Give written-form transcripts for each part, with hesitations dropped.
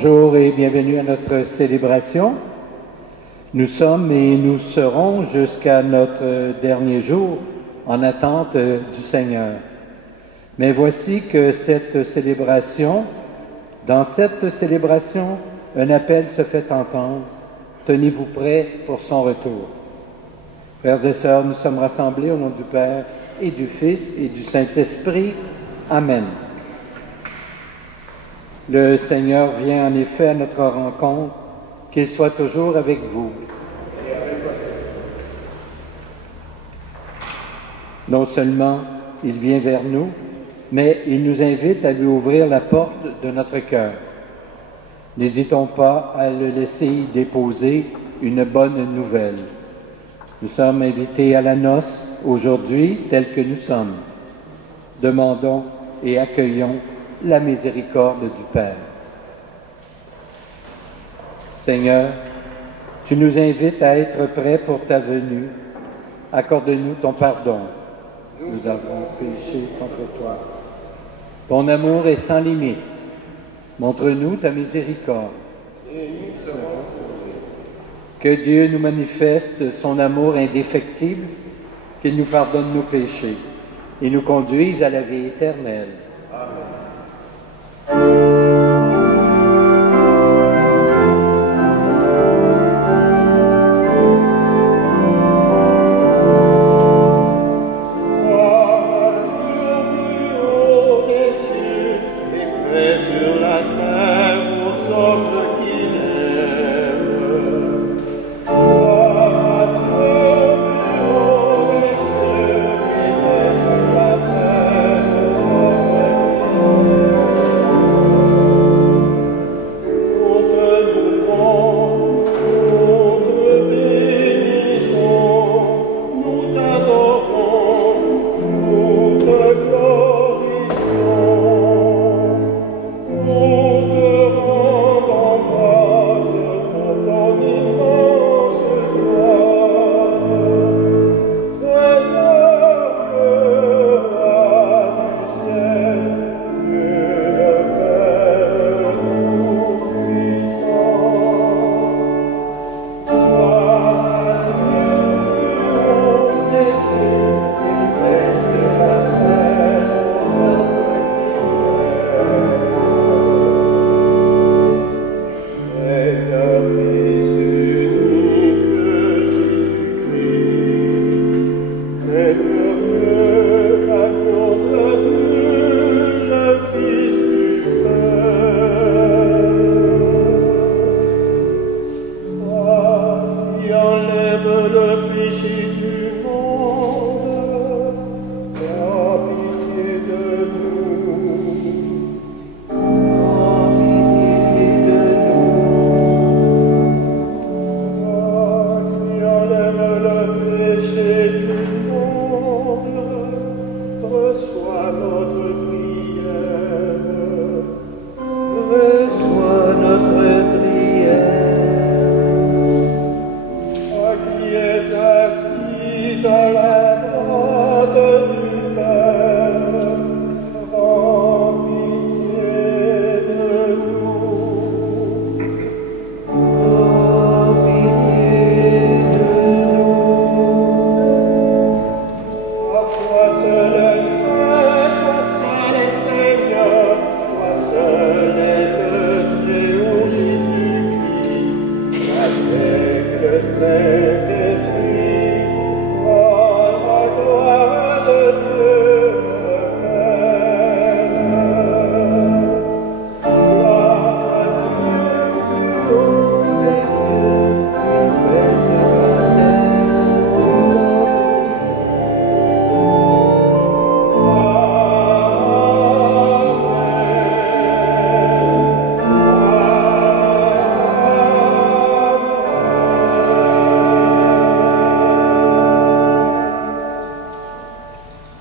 Bonjour et bienvenue à notre célébration. Nous sommes et nous serons jusqu'à notre dernier jour en attente du Seigneur. Mais voici que dans cette célébration, un appel se fait entendre. Tenez-vous prêts pour son retour. Frères et sœurs, nous sommes rassemblés au nom du Père et du Fils et du Saint-Esprit. Amen. Le Seigneur vient en effet à notre rencontre, qu'il soit toujours avec vous. Non seulement il vient vers nous, mais il nous invite à lui ouvrir la porte de notre cœur. N'hésitons pas à le laisser y déposer une bonne nouvelle. Nous sommes invités à la noce aujourd'hui, tels que nous sommes. Demandons et accueillons la miséricorde du Père. Seigneur, tu nous invites à être prêts pour ta venue. Accorde-nous ton pardon. Nous avons péché contre toi. Ton amour est sans limite. Montre-nous ta miséricorde. Et nous serons sauvés. Que Dieu nous manifeste son amour indéfectible, qu'il nous pardonne nos péchés et nous conduise à la vie éternelle. Amen.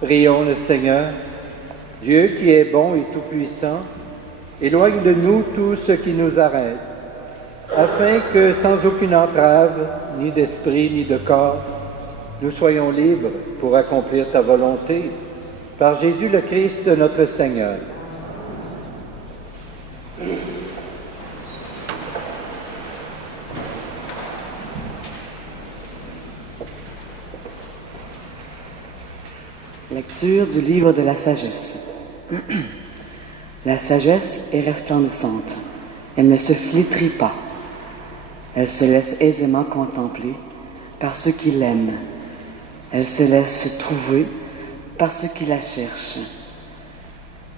Prions le Seigneur. Dieu qui est bon et tout-puissant, éloigne de nous tout ce qui nous arrête, afin que sans aucune entrave, ni d'esprit, ni de corps, nous soyons libres pour accomplir ta volonté, par Jésus le Christ, notre Seigneur. Lecture du livre de la sagesse. La sagesse est resplendissante. Elle ne se flétrit pas. Elle se laisse aisément contempler par ceux qui l'aiment. Elle se laisse trouver par ceux qui la cherchent.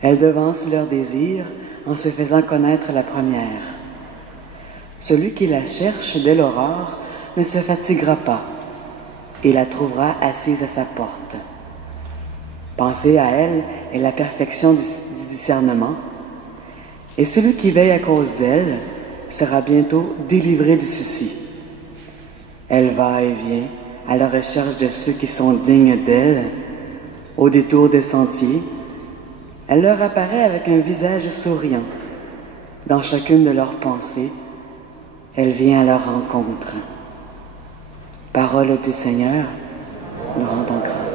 Elle devance leurs désirs en se faisant connaître la première. Celui qui la cherche dès l'aurore ne se fatiguera pas et la trouvera assise à sa porte. Penser à elle est la perfection du discernement, et celui qui veille à cause d'elle sera bientôt délivré du souci. Elle va et vient à la recherche de ceux qui sont dignes d'elle, au détour des sentiers. Elle leur apparaît avec un visage souriant. Dans chacune de leurs pensées, elle vient à leur rencontre. Parole du Seigneur, nous rendons grâce.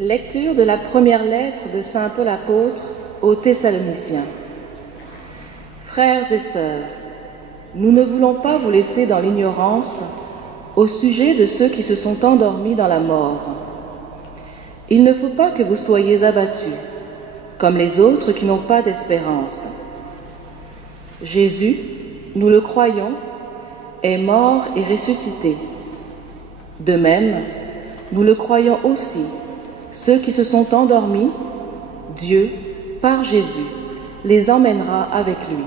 Lecture de la première lettre de saint Paul apôtre aux Thessaloniciens. Frères et sœurs, nous ne voulons pas vous laisser dans l'ignorance au sujet de ceux qui se sont endormis dans la mort. Il ne faut pas que vous soyez abattus, comme les autres qui n'ont pas d'espérance. Jésus, nous le croyons, est mort et ressuscité. De même, nous le croyons aussi, ceux qui se sont endormis, Dieu, par Jésus, les emmènera avec lui.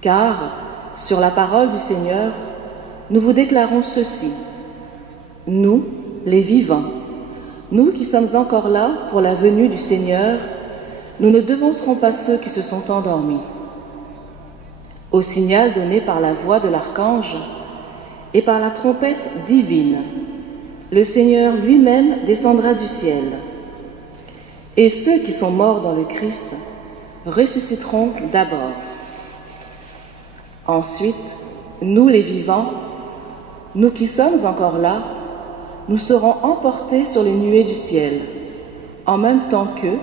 Car, sur la parole du Seigneur, nous vous déclarons ceci. Nous, les vivants, nous qui sommes encore là pour la venue du Seigneur, nous ne devancerons pas ceux qui se sont endormis. Au signal donné par la voix de l'archange et par la trompette divine, le Seigneur lui-même descendra du ciel. Et ceux qui sont morts dans le Christ ressusciteront d'abord. Ensuite, nous les vivants, nous qui sommes encore là, nous serons emportés sur les nuées du ciel, en même temps qu'eux,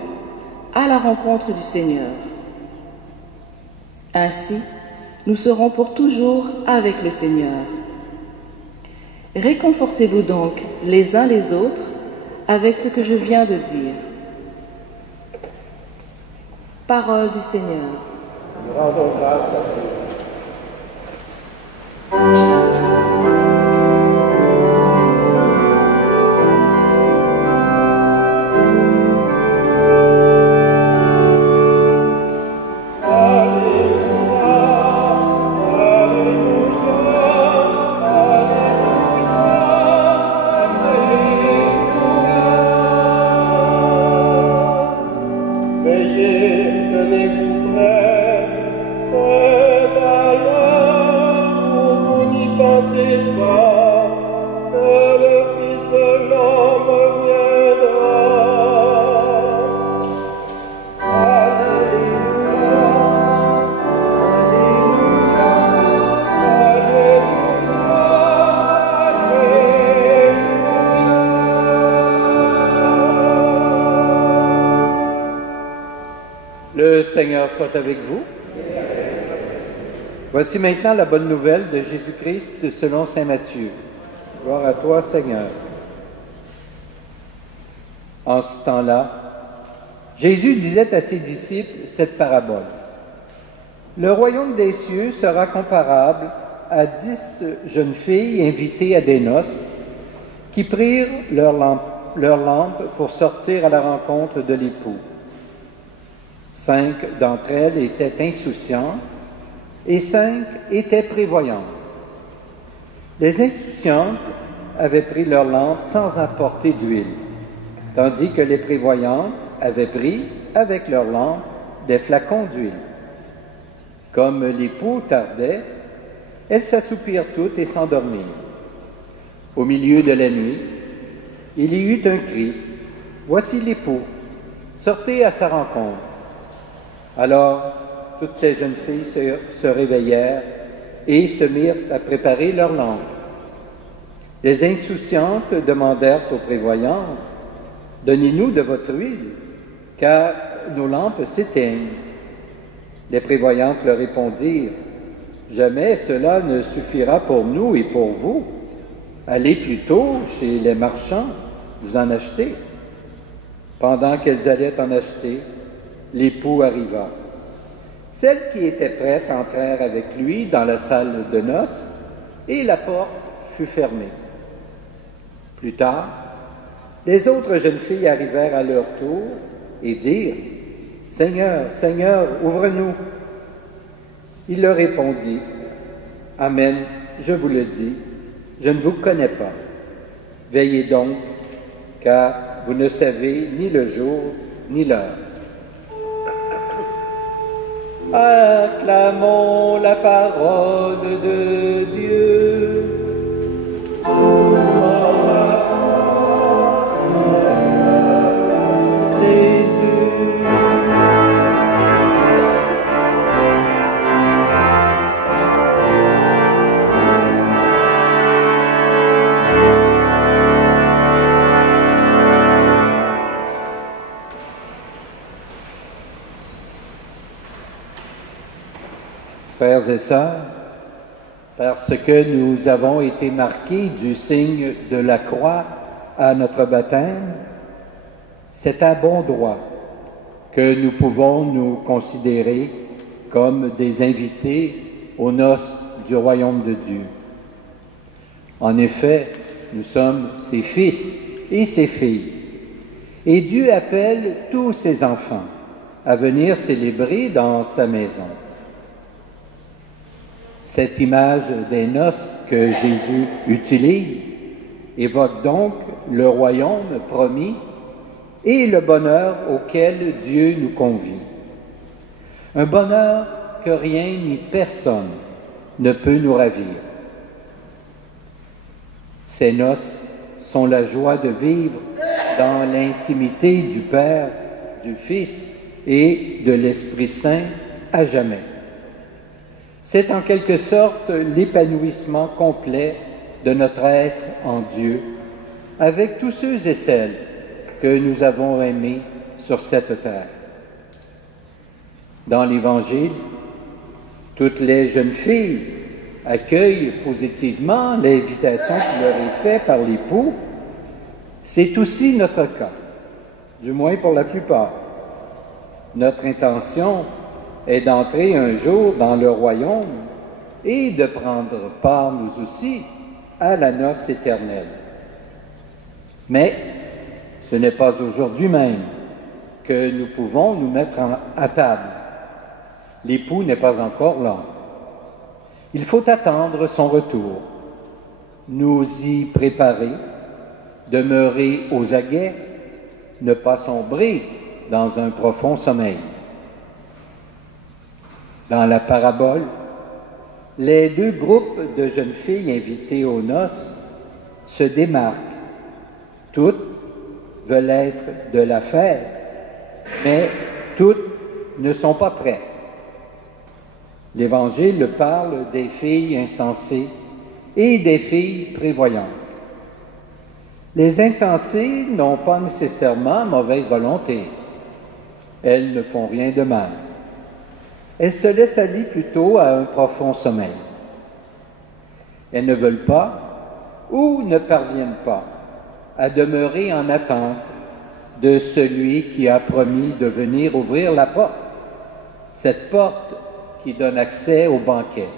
à la rencontre du Seigneur. Ainsi, nous serons pour toujours avec le Seigneur. Réconfortez-vous donc les uns les autres avec ce que je viens de dire. Parole du Seigneur. Rendons grâce à Dieu. Le Seigneur soit avec vous. Voici maintenant la bonne nouvelle de Jésus-Christ selon saint Matthieu. Gloire à toi, Seigneur. En ce temps-là, Jésus disait à ses disciples cette parabole. Le royaume des cieux sera comparable à 10 jeunes filles invitées à des noces qui prirent leur lampe pour sortir à la rencontre de l'époux. 5 d'entre elles étaient insouciantes et 5 étaient prévoyantes. Les insouciantes avaient pris leur lampe sans apporter d'huile, tandis que les prévoyantes avaient pris, avec leur lampe, des flacons d'huile. Comme l'époux tardait, elles s'assoupirent toutes et s'endormirent. Au milieu de la nuit, il y eut un cri. « Voici l'époux, sortez à sa rencontre. » Alors, toutes ces jeunes filles se réveillèrent et se mirent à préparer leurs lampes. Les insouciantes demandèrent aux prévoyantes, « Donnez-nous de votre huile, car nos lampes s'éteignent. » Les prévoyantes leur répondirent, « Jamais cela ne suffira pour nous et pour vous. Allez plutôt chez les marchands, vous en achetez. » Pendant qu'elles allaient en acheter, l'époux arriva. Celles qui étaient prêtes entrèrent avec lui dans la salle de noces et la porte fut fermée. Plus tard, les autres jeunes filles arrivèrent à leur tour et dirent « Seigneur, Seigneur, ouvre-nous » Il leur répondit « Amen, je vous le dis, je ne vous connais pas. Veillez donc, car vous ne savez ni le jour ni l'heure. » Acclamons la parole de Dieu. Frères et sœurs, parce que nous avons été marqués du signe de la croix à notre baptême, c'est à bon droit que nous pouvons nous considérer comme des invités aux noces du royaume de Dieu. En effet, nous sommes ses fils et ses filles, et Dieu appelle tous ses enfants à venir célébrer dans sa maison. Cette image des noces que Jésus utilise évoque donc le royaume promis et le bonheur auquel Dieu nous convie. Un bonheur que rien ni personne ne peut nous ravir. Ces noces sont la joie de vivre dans l'intimité du Père, du Fils et de l'Esprit Saint à jamais. C'est en quelque sorte l'épanouissement complet de notre être en Dieu, avec tous ceux et celles que nous avons aimés sur cette terre. Dans l'Évangile, toutes les jeunes filles accueillent positivement l'invitation qui leur est faite par l'époux. C'est aussi notre cas, du moins pour la plupart. Notre intention est d'entrer un jour dans le royaume et de prendre part, nous aussi, à la noce éternelle. Mais ce n'est pas aujourd'hui même que nous pouvons nous mettre à table. L'époux n'est pas encore là. Il faut attendre son retour, nous y préparer, demeurer aux aguets, ne pas sombrer dans un profond sommeil. Dans la parabole, les deux groupes de jeunes filles invitées aux noces se démarquent. Toutes veulent être de la fête, mais toutes ne sont pas prêtes. L'Évangile parle des filles insensées et des filles prévoyantes. Les insensées n'ont pas nécessairement mauvaise volonté. Elles ne font rien de mal. Elles se laissent aller plutôt à un profond sommeil. Elles ne veulent pas ou ne parviennent pas à demeurer en attente de celui qui a promis de venir ouvrir la porte, cette porte qui donne accès au banquet.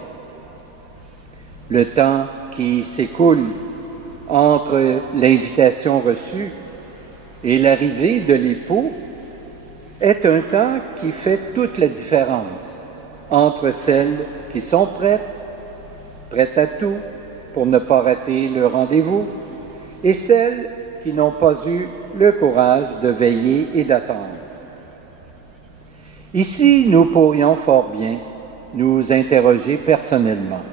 Le temps qui s'écoule entre l'invitation reçue et l'arrivée de l'époux est un temps qui fait toute la différence entre celles qui sont prêtes à tout pour ne pas rater le rendez-vous, et celles qui n'ont pas eu le courage de veiller et d'attendre. Ici, nous pourrions fort bien nous interroger personnellement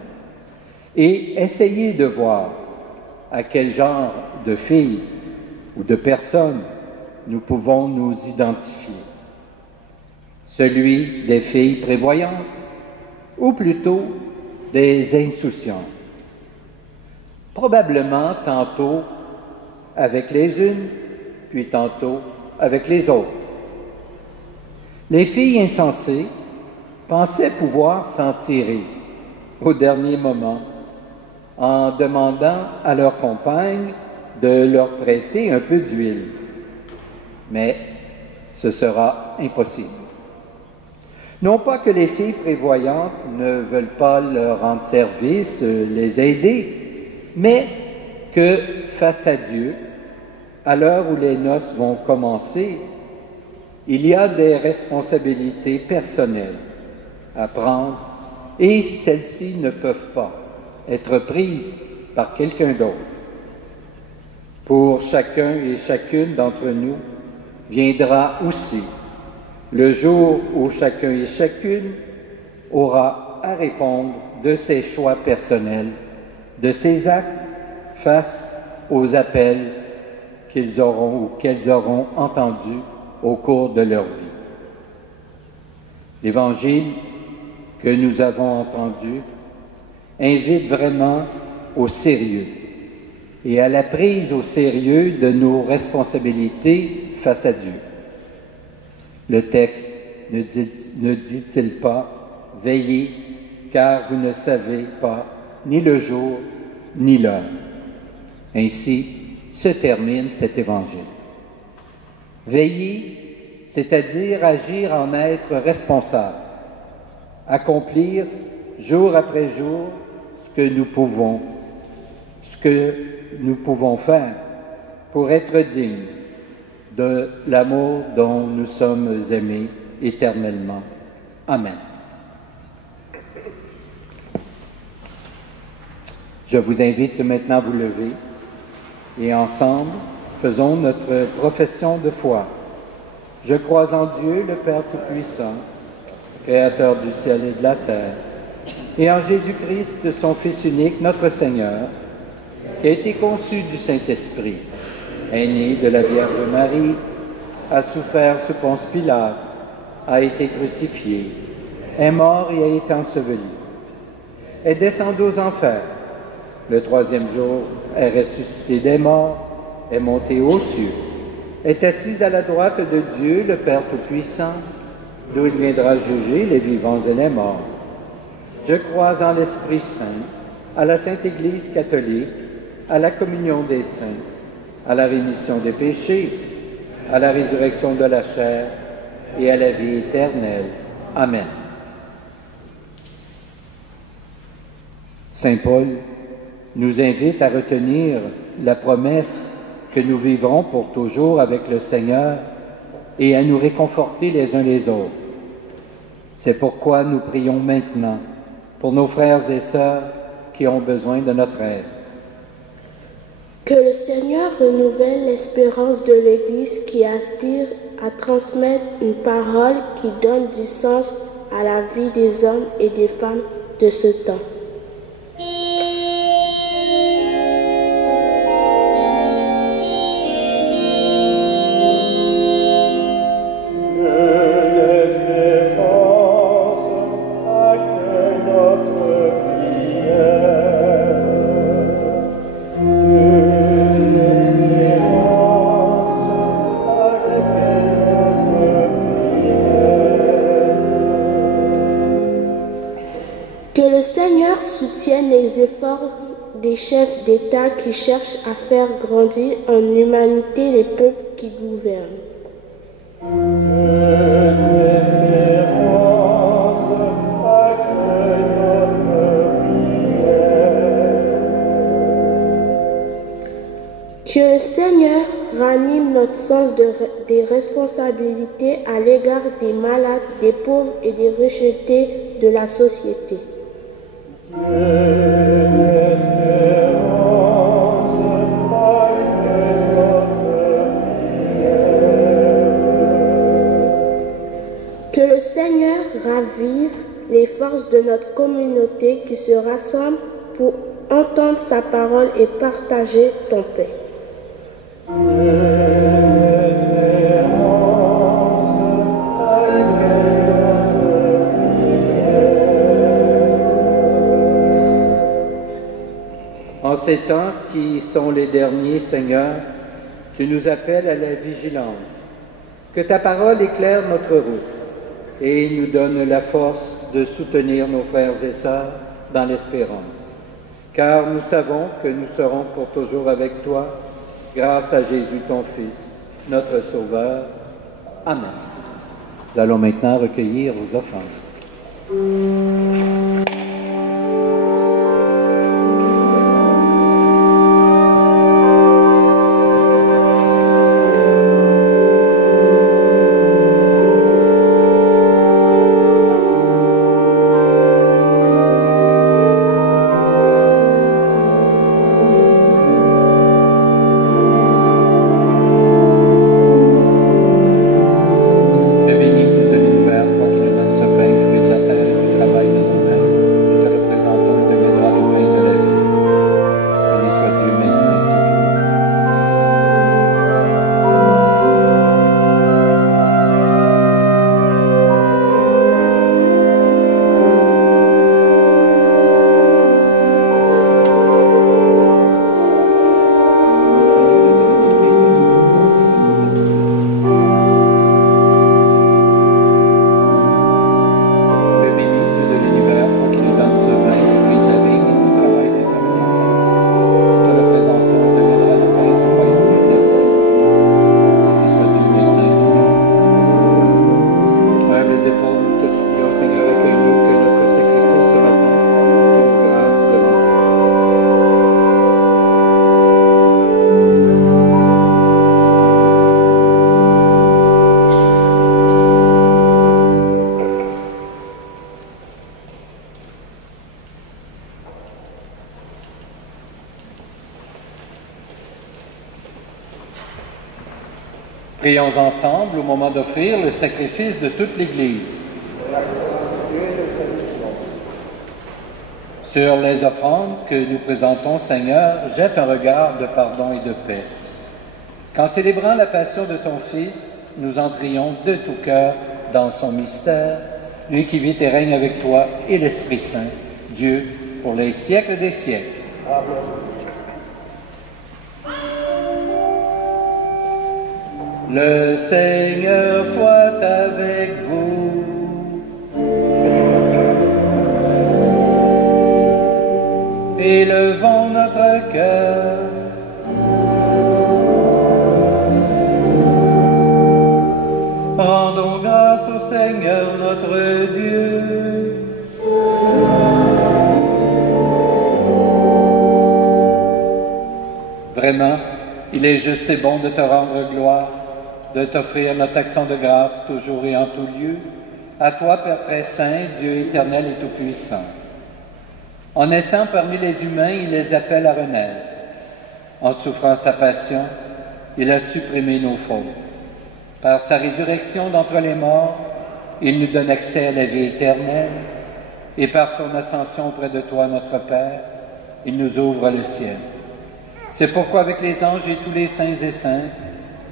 et essayer de voir à quel genre de filles ou de personnes nous pouvons nous identifier. Celui des filles prévoyantes ou plutôt des insouciantes. Probablement tantôt avec les unes, puis tantôt avec les autres. Les filles insensées pensaient pouvoir s'en tirer au dernier moment en demandant à leur compagne de leur prêter un peu d'huile. Mais ce sera impossible. Non pas que les filles prévoyantes ne veulent pas leur rendre service, les aider, mais que face à Dieu, à l'heure où les noces vont commencer, il y a des responsabilités personnelles à prendre et celles-ci ne peuvent pas être prises par quelqu'un d'autre. Pour chacun et chacune d'entre nous viendra aussi le jour où chacun et chacune aura à répondre de ses choix personnels, de ses actes face aux appels qu'ils auront ou qu'elles auront entendus au cours de leur vie. L'Évangile que nous avons entendu invite vraiment au sérieux et à la prise au sérieux de nos responsabilités face à Dieu. Le texte ne dit-il pas « Veillez car vous ne savez pas ni le jour ni l'heure. Ainsi se termine cet évangile. Veiller, c'est-à-dire agir en être responsable, accomplir jour après jour ce que nous pouvons faire pour être dignes de l'amour dont nous sommes aimés éternellement. Amen. Je vous invite maintenant à vous lever et ensemble, faisons notre profession de foi. Je crois en Dieu, le Père Tout-Puissant, Créateur du ciel et de la terre, et en Jésus-Christ, son Fils unique, notre Seigneur, qui a été conçu du Saint-Esprit, est né de la Vierge Marie, a souffert sous Ponce Pilate, a été crucifié, est mort et a été enseveli, est descendu aux enfers. Le troisième jour est ressuscité des morts, est monté aux cieux, est assis à la droite de Dieu, le Père Tout-Puissant, d'où il viendra juger les vivants et les morts. Je crois en l'Esprit Saint, à la Sainte Église catholique, à la communion des saints, à la rémission des péchés, à la résurrection de la chair et à la vie éternelle. Amen. Saint Paul nous invite à retenir la promesse que nous vivrons pour toujours avec le Seigneur et à nous réconforter les uns les autres. C'est pourquoi nous prions maintenant pour nos frères et sœurs qui ont besoin de notre aide. Que le Seigneur renouvelle l'espérance de l'Église qui aspire à transmettre une parole qui donne du sens à la vie des hommes et des femmes de ce temps. Les efforts des chefs d'État qui cherchent à faire grandir en humanité les peuples qui gouvernent. Que le Seigneur ranime notre sens des responsabilités à l'égard des malades, des pauvres et des rejetés de la société. Que le Seigneur ravive les forces de notre communauté qui se rassemble pour entendre sa parole et partager ton paix. En ces temps qui sont les derniers, Seigneur, tu nous appelles à la vigilance. Que ta parole éclaire notre route et nous donne la force de soutenir nos frères et sœurs dans l'espérance. Car nous savons que nous serons pour toujours avec toi, grâce à Jésus ton Fils, notre Sauveur. Amen. Nous allons maintenant recueillir vos offrandes. Bénis toute notre Père, toi qui nous donnes ce pain, fruit de la terre et du travail Prions ensemble au moment d'offrir le sacrifice de toute l'Église. Sur les offrandes que nous présentons, Seigneur, jette un regard de pardon et de paix. Qu'en célébrant la passion de ton Fils, nous entrions de tout cœur dans son mystère, lui qui vit et règne avec toi et l'Esprit Saint, Dieu, pour les siècles des siècles. Amen. Le Seigneur soit avec vous. Élevons notre cœur. Rendons grâce au Seigneur notre Dieu. Vraiment, il est juste et bon de te rendre gloire, de t'offrir notre action de grâce toujours et en tout lieu, à toi, Père très saint, Dieu éternel et tout-puissant. En naissant parmi les humains, il les appelle à renaître. En souffrant sa passion, il a supprimé nos fautes. Par sa résurrection d'entre les morts, il nous donne accès à la vie éternelle, et par son ascension auprès de toi, notre Père, il nous ouvre le ciel. C'est pourquoi avec les anges et tous les saints et saintes,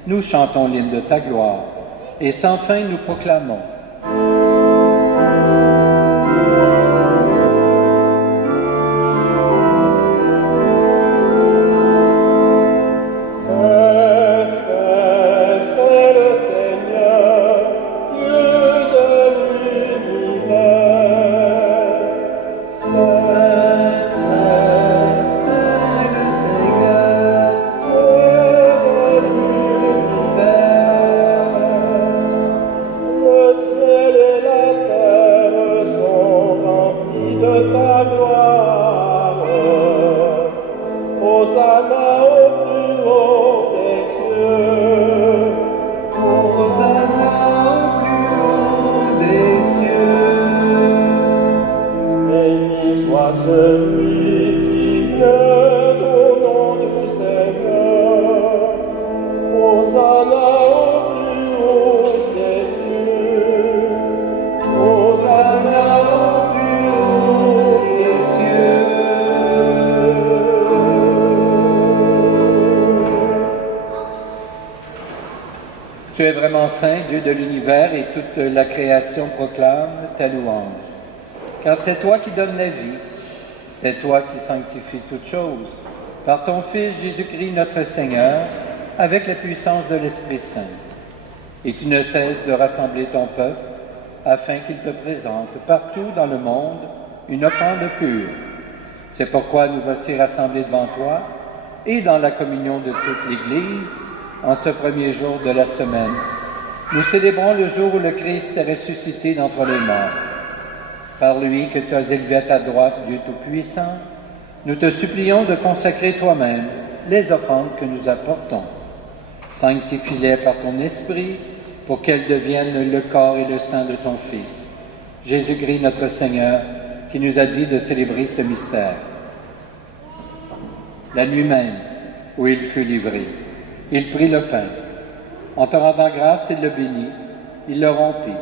nous chantons l'hymne de ta gloire, et sans fin nous proclamons. Tu es vraiment saint, Dieu de l'univers, et toute la création proclame ta louange. Car c'est toi qui donnes la vie, c'est toi qui sanctifies toutes choses, par ton Fils Jésus-Christ notre Seigneur, avec la puissance de l'Esprit Saint. Et tu ne cesses de rassembler ton peuple, afin qu'il te présente partout dans le monde une offrande pure. C'est pourquoi nous voici rassemblés devant toi, et dans la communion de toute l'Église, en ce premier jour de la semaine, nous célébrons le jour où le Christ est ressuscité d'entre les morts. Par lui que tu as élevé à ta droite, Dieu Tout-Puissant, nous te supplions de consacrer toi-même les offrandes que nous apportons. Sanctifie-les par ton Esprit, pour qu'elles deviennent le corps et le sang de ton Fils, Jésus-Christ notre Seigneur, qui nous a dit de célébrer ce mystère. La nuit même où il fut livré, il prit le pain. En te rendant grâce, il le bénit, il le rompit,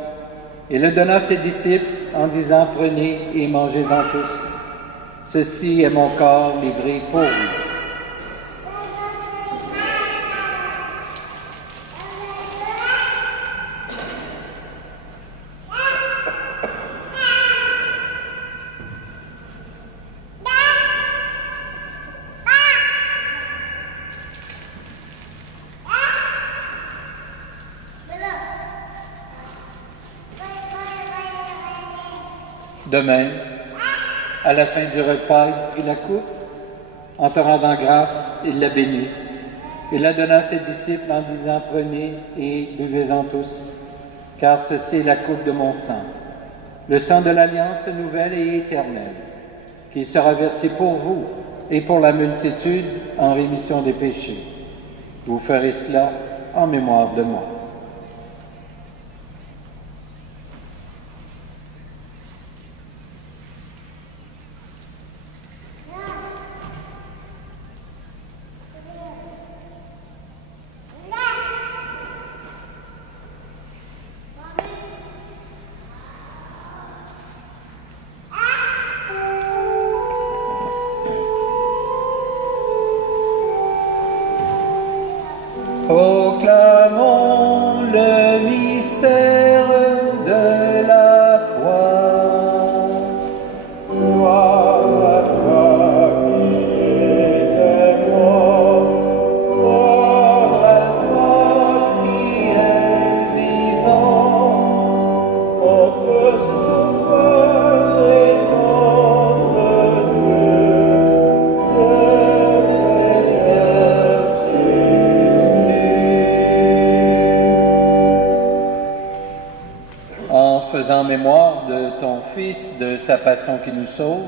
et le donna à ses disciples en disant « Prenez et mangez-en tous. Ceci est mon corps livré pour vous. » De même, à la fin du repas, il prit la coupe. En te rendant grâce, il la bénit. Il la donna à ses disciples en disant « Prenez et buvez-en tous, car ceci est la coupe de mon sang, le sang de l'alliance nouvelle et éternelle, qui sera versé pour vous et pour la multitude en rémission des péchés. Vous ferez cela en mémoire de moi. » Proclamons le mystère de la foi. Gloire à toi qui étais mort, Gloire à toi qui es vivant, notre Sauveur et notre Dieu, le Seigneur Jésus. en faisant mémoire de ton Fils, de sa passion qui nous sauve,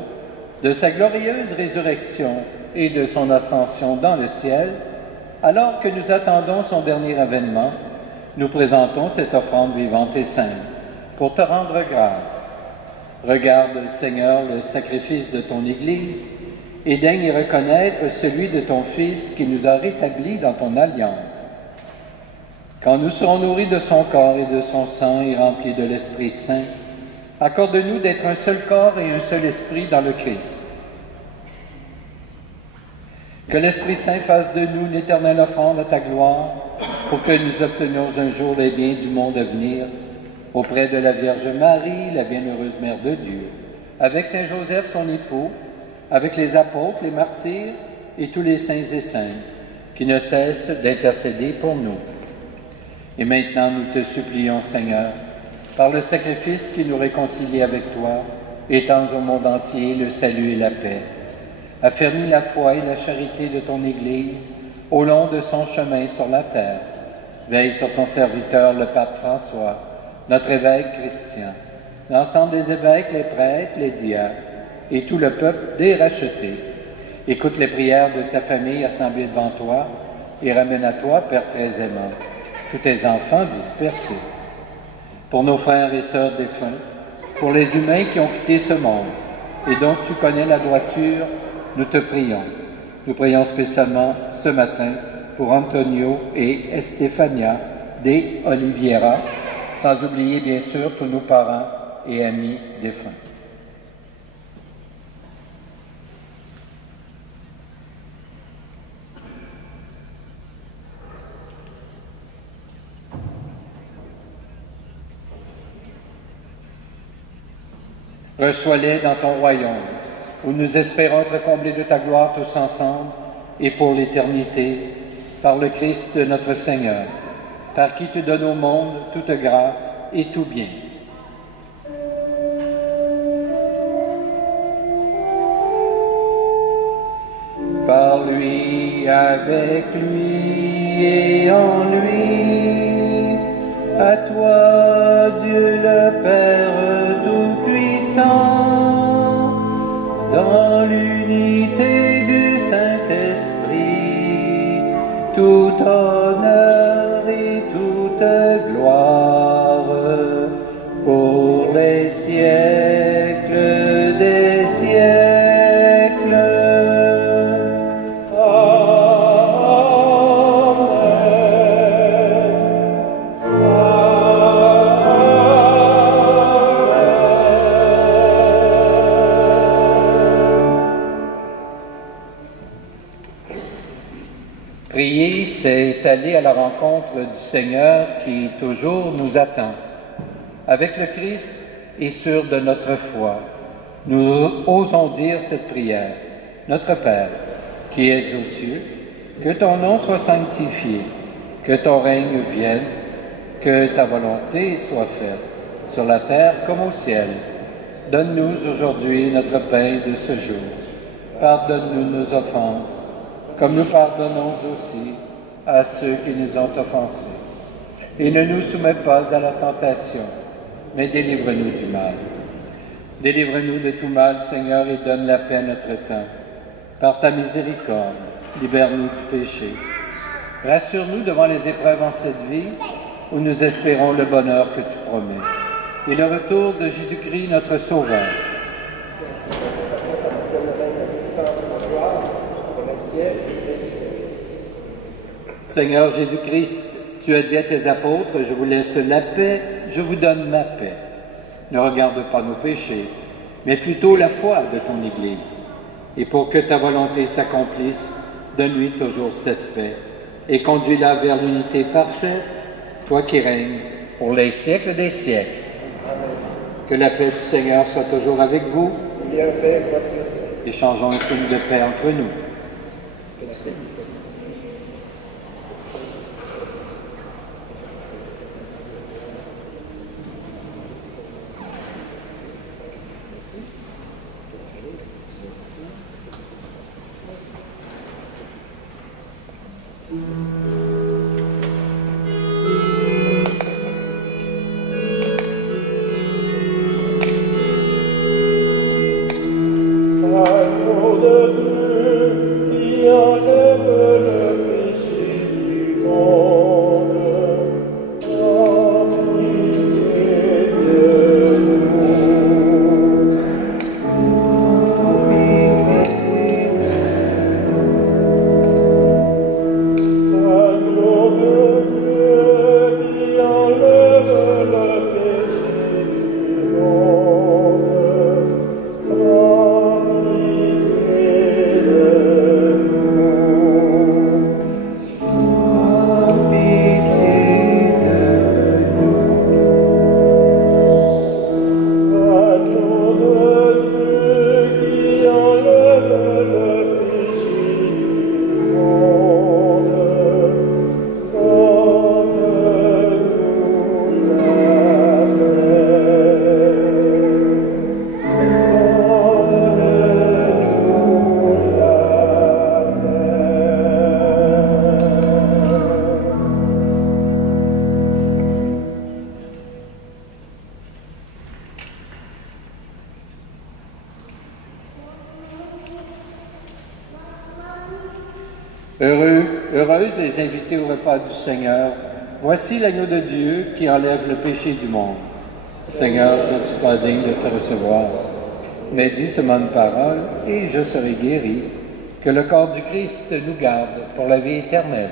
de sa glorieuse résurrection et de son ascension dans le ciel, alors que nous attendons son dernier avènement, nous présentons cette offrande vivante et sainte pour te rendre grâce. Regarde, Seigneur, le sacrifice de ton Église et daigne y reconnaître celui de ton Fils qui nous a rétablis dans ton alliance. Quand nous serons nourris de son corps et de son sang et remplis de l'Esprit Saint, accorde-nous d'être un seul corps et un seul esprit dans le Christ. Que l'Esprit Saint fasse de nous une éternelle offrande à ta gloire, pour que nous obtenions un jour les biens du monde à venir, auprès de la Vierge Marie, la bienheureuse Mère de Dieu, avec Saint Joseph, son époux, avec les apôtres, les martyrs et tous les saints et saintes, qui ne cessent d'intercéder pour nous. Et maintenant, nous te supplions, Seigneur, par le sacrifice qui nous réconcilie avec toi, étends au monde entier le salut et la paix. Affermis la foi et la charité de ton Église au long de son chemin sur la terre. Veille sur ton serviteur, le pape François, notre évêque Christian, l'ensemble des évêques, les prêtres, les diacres et tout le peuple déracheté. Écoute les prières de ta famille assemblée devant toi et ramène à toi, Père très aimant, tous tes enfants dispersés. Pour nos frères et sœurs défunts, pour les humains qui ont quitté ce monde et dont tu connais la droiture, nous te prions. Nous prions spécialement ce matin pour Antonio et Estefania de Oliveira, sans oublier bien sûr tous nos parents et amis défunts. Reçois-les dans ton royaume, où nous espérons être comblés de ta gloire tous ensemble et pour l'éternité, par le Christ notre Seigneur, par qui tu donnes au monde toute grâce et tout bien. Par lui, avec lui et en lui, à toi, Dieu le Père Tout-Puissant, dans l'unité du Saint-Esprit, tout honneur et toute gloire, pour les siècles des siècles. Prier, c'est aller à la rencontre du Seigneur qui toujours nous attend. Avec le Christ et sûr de notre foi, nous osons dire cette prière. Notre Père, qui es aux cieux, que ton nom soit sanctifié, que ton règne vienne, que ta volonté soit faite, sur la terre comme au ciel. Donne-nous aujourd'hui notre pain de ce jour. Pardonne-nous nos offenses, comme nous pardonnons aussi à ceux qui nous ont offensés. Et ne nous soumets pas à la tentation, mais délivre-nous du mal. Délivre-nous de tout mal, Seigneur, et donne la paix à notre temps. Par ta miséricorde, libère-nous du péché. Rassure-nous devant les épreuves en cette vie, où nous espérons le bonheur que tu promets, et le retour de Jésus-Christ, notre Sauveur. Seigneur Jésus-Christ, tu as dit à tes apôtres, je vous laisse la paix, je vous donne ma paix. Ne regarde pas nos péchés, mais plutôt la foi de ton Église. Et pour que ta volonté s'accomplisse, donne-lui toujours cette paix. et conduis-la vers l'unité parfaite, toi qui règnes pour les siècles des siècles. Que la paix du Seigneur soit toujours avec vous. Échangeons un signe de paix entre nous. Agneau de Dieu, qui enlève le péché du monde, aie pitié de nous. Agneau de Dieu, qui enlève le péché du monde, Heureuses les invités au repas du Seigneur. Voici l'agneau de Dieu qui enlève le péché du monde. Seigneur, je ne suis pas digne de te recevoir, mais dis seulement une parole et je serai guéri. Que le corps du Christ nous garde pour la vie éternelle.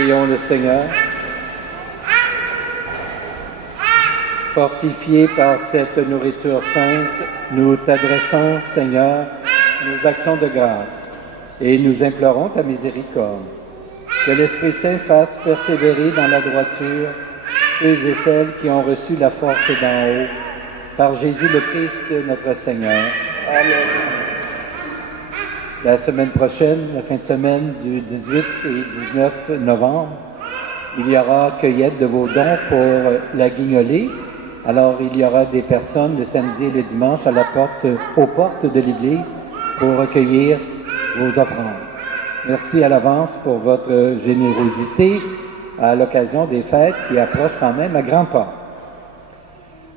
Prions le Seigneur. Fortifiés par cette nourriture sainte, nous t'adressons, Seigneur, nos actions de grâce et nous implorons ta miséricorde. Que l'Esprit Saint fasse persévérer dans la droiture ceux et celles qui ont reçu la force d'en haut, par Jésus le Christ, notre Seigneur. Amen. La semaine prochaine, la fin de semaine du 18 et 19 novembre, il y aura cueillette de vos dons pour la Guignolée. Alors, il y aura des personnes le samedi et le dimanche aux portes de l'Église pour recueillir vos offrandes. Merci à l'avance pour votre générosité à l'occasion des fêtes qui approchent quand même à grands pas.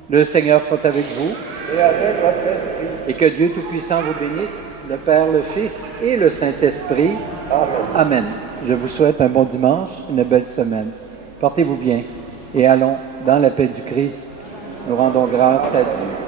Le Seigneur soit avec vous Et avec votre esprit. et que Dieu Tout-Puissant vous bénisse, le Père, le Fils et le Saint-Esprit. Amen. Amen. Je vous souhaite un bon dimanche, une belle semaine. Portez-vous bien et allons dans la paix du Christ. Nous rendons grâce à Dieu.